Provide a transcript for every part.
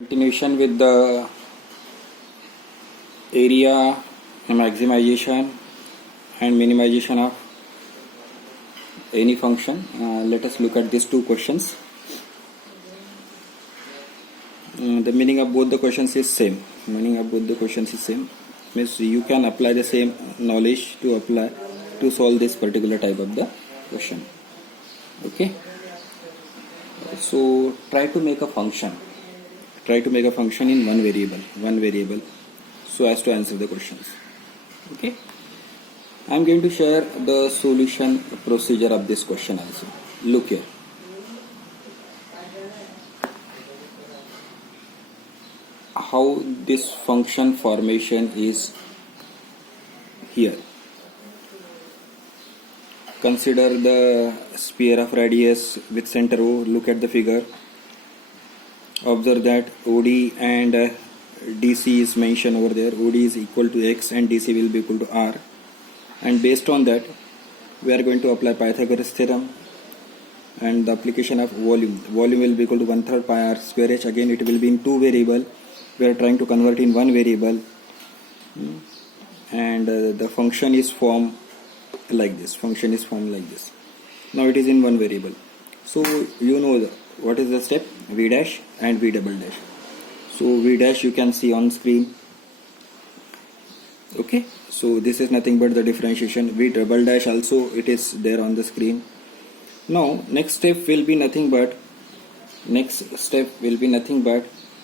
Continuation with the area maximization and minimization of any function. Let us look at these two questions. The meaning of both the questions is same. Means you can apply the same knowledge to solve this particular type of the question. Okay. So try to make a function in one variable so as to answer the questions. Okay, I am going to share the solution procedure of this question also. Look here. How this function formation is here. Consider the sphere of radius with center O. Look at the figure. Observe that OD and DC is mentioned over there. OD is equal to X and DC will be equal to R. And based on that, we are going to apply Pythagoras theorem and the application of volume. Volume will be equal to 1/3 pi r square h. Again, it will be in two variable. We are trying to convert in one variable. And the function is formed like this. Now it is in one variable. So you know what is the step? V dash and V double dash. So V dash you can see on screen. Okay, so this is nothing but the differentiation. V double dash also it is there on the screen. Now next step will be nothing but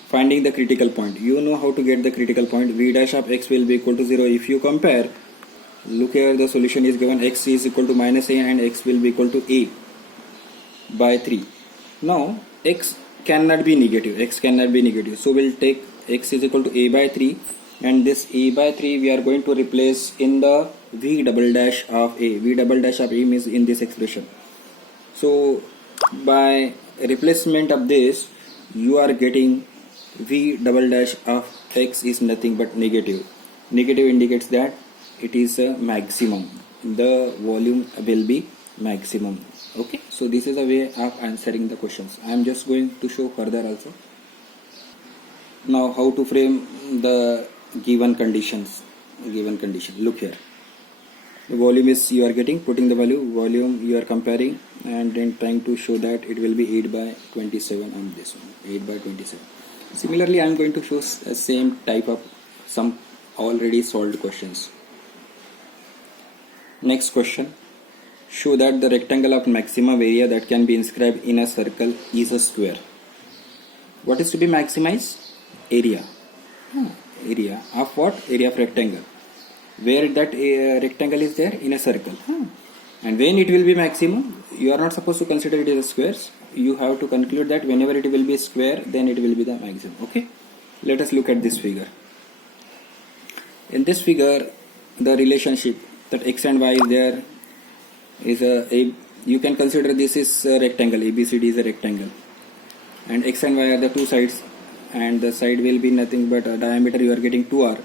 finding the critical point. You know how to get the critical point. V dash of x will be equal to 0. If you compare, look here, the solution is given x is equal to minus a and x will be equal to a by 3. Now x cannot be negative, so we'll take x is equal to a by 3, and this a by 3 we are going to replace in the v double dash of a. V double dash of a means in this expression. So by replacement of this, you are getting v double dash of x is nothing but negative. Negative indicates that it is a maximum. The volume will be maximum. Okay, so this is a way of answering the questions. I am just going to show further also. Now how to frame the given conditions. Look here. The volume is you are getting, putting the volume you are comparing, and then trying to show that it will be 8 by 27 on this one. 8 by 27. Similarly, I am going to show the same type of some already solved questions. Next question. Show that the rectangle of maximum area that can be inscribed in a circle is a square. What is to be maximized? Area. Area of what? Area of rectangle. Where that rectangle is there? In a circle. And when it will be maximum, you are not supposed to consider it as squares. You have to conclude that whenever it will be square, then it will be the maximum. Okay. Let us look at this figure. In this figure, the relationship that x and y is there is you can consider this is a rectangle. ABCD is a rectangle, and x and y are the two sides, and the side will be nothing but a diameter you are getting 2r.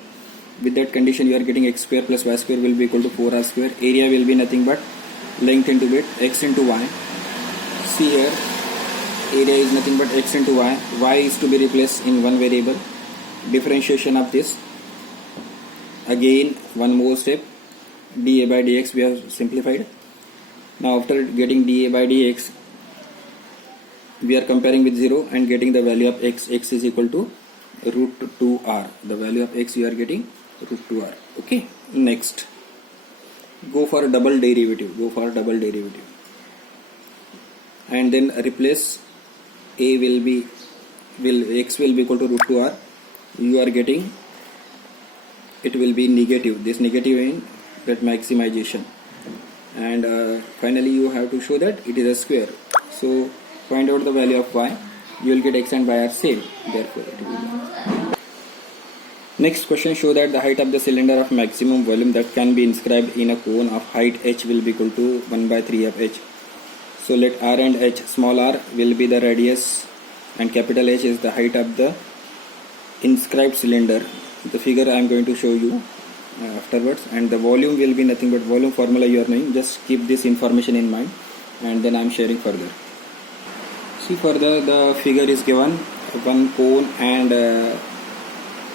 With that condition, you are getting x square plus y square will be equal to 4r square. Area will be nothing but length into width, x into y. See here, area is nothing but x into y. Y is to be replaced in one variable. Differentiation of this. Again, one more step. dA by dx we have simplified. Now after getting dA by dx, we are comparing with 0 and getting the value of x. X is equal to root 2r. The value of x you are getting root 2r. Okay. Next, go for a double derivative. And then replace a x will be equal to root 2r. You are getting it will be negative. This negative in that maximization. And finally you have to show that it is a square. So find out the value of y. You will get x and y are same. Therefore it will be. Next question. Show that the height of the cylinder of maximum volume that can be inscribed in a cone of height h will be equal to 1 by 3 of h. So let r and h, small r will be the radius and capital H is the height of the inscribed cylinder. The figure I am going to show you afterwards, and the volume will be nothing but volume formula you are knowing. Just keep this information in mind, and then I am sharing further. See further, the figure is given one cone, and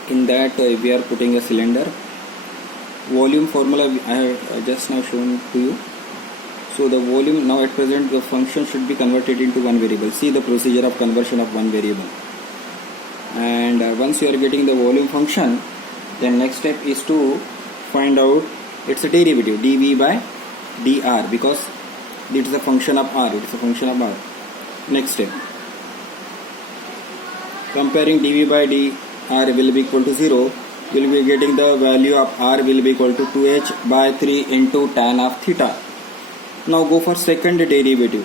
in that we are putting a cylinder. Volume formula I have just now shown to you. So the volume, now at present the function should be converted into one variable. See the procedure of conversion of one variable. And once you are getting the volume function, then next step is to find out its derivative, dv by dr, because it is a function of r. It is a function of r. Next step, comparing dv by dr will be equal to 0. Will be getting the value of r will be equal to 2h by 3 into tan of theta. Now go for second derivative.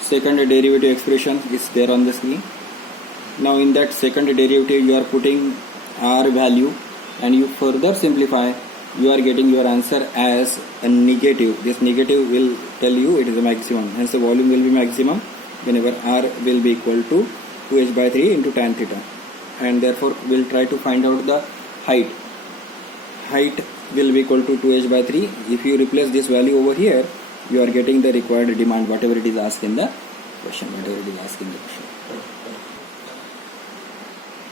Second derivative expression is there on the screen. Now in that second derivative you are putting r value, and you further simplify, you are getting your answer as a negative. This negative will tell you it is a maximum. Hence the volume will be maximum whenever r will be equal to 2h by 3 into tan theta. And therefore we'll try to find out the height. Height will be equal to 2h by 3. If you replace this value over here, you are getting the required demand, whatever it is asked in the question.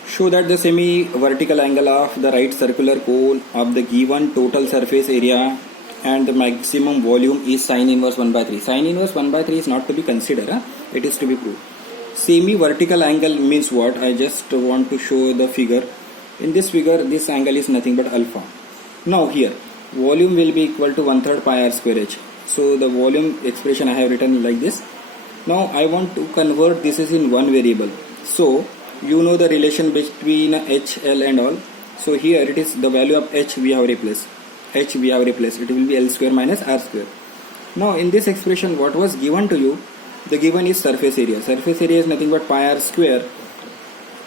Show that the semi-vertical angle of the right circular cone of the given total surface area and the maximum volume is sin inverse 1 by 3. Sin inverse 1 by 3 is not to be considered, it is to be proved. Semi-vertical angle means what? I just want to show the figure. In this figure, this angle is nothing but alpha. Now here, volume will be equal to 1/3 pi r square h. So the volume expression I have written like this. Now I want to convert this is in one variable. So you know the relation between h, l and all. So here it is the value of h we have replaced. It will be l square minus r square. Now in this expression what was given to you? The given is surface area. Surface area is nothing but pi r square,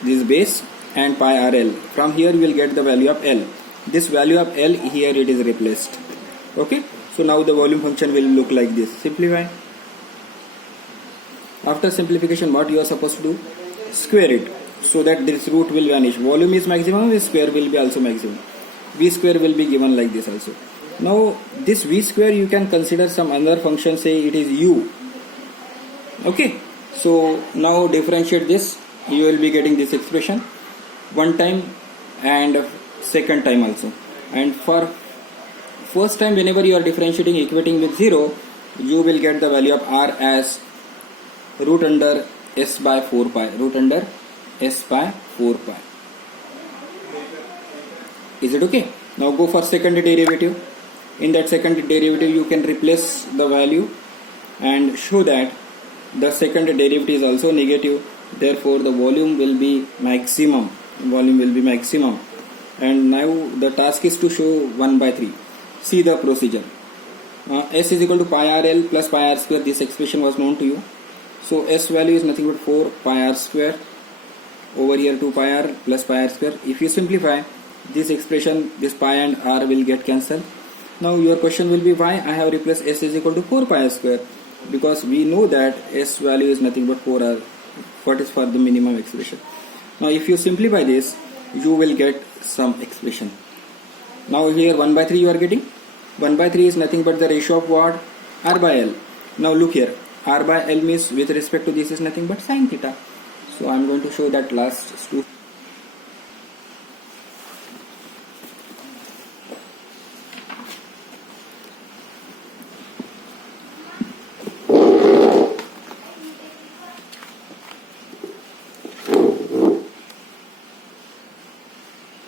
this base, and pi r l. From here we will get the value of l. This value of l here it is replaced. Okay. So now the volume function will look like this. Simplify. After simplification, what you are supposed to do? Square it, so that this root will vanish. Volume is maximum, v square will be also maximum. V square will be given like this also. Now this v square you can consider some other function, say it is u. Okay. So now differentiate this. You will be getting this expression one time and second time also. And for first time, whenever you are differentiating, equating with 0, you will get the value of r as root under s by 4 pi. Is it okay? Now go for second derivative. In that second derivative, you can replace the value and show that the second derivative is also negative. Therefore, the volume will be maximum. And now the task is to show 1 by 3. See the procedure. S is equal to pi r l plus pi r square. This expression was known to you. So S value is nothing but 4 pi r square. Over here 2 pi r plus pi r square. If you simplify this expression, this pi and r will get cancelled. Now your question will be, why I have replaced S is equal to 4 pi r square? Because we know that S value is nothing but 4 r. What is for the minimum expression? Now if you simplify this, you will get some expression. Now here 1 by 3 you are getting. 1 by 3 is nothing but the ratio of what? R by L. Now look here. R by L means with respect to this is nothing but sin theta. So I am going to show that last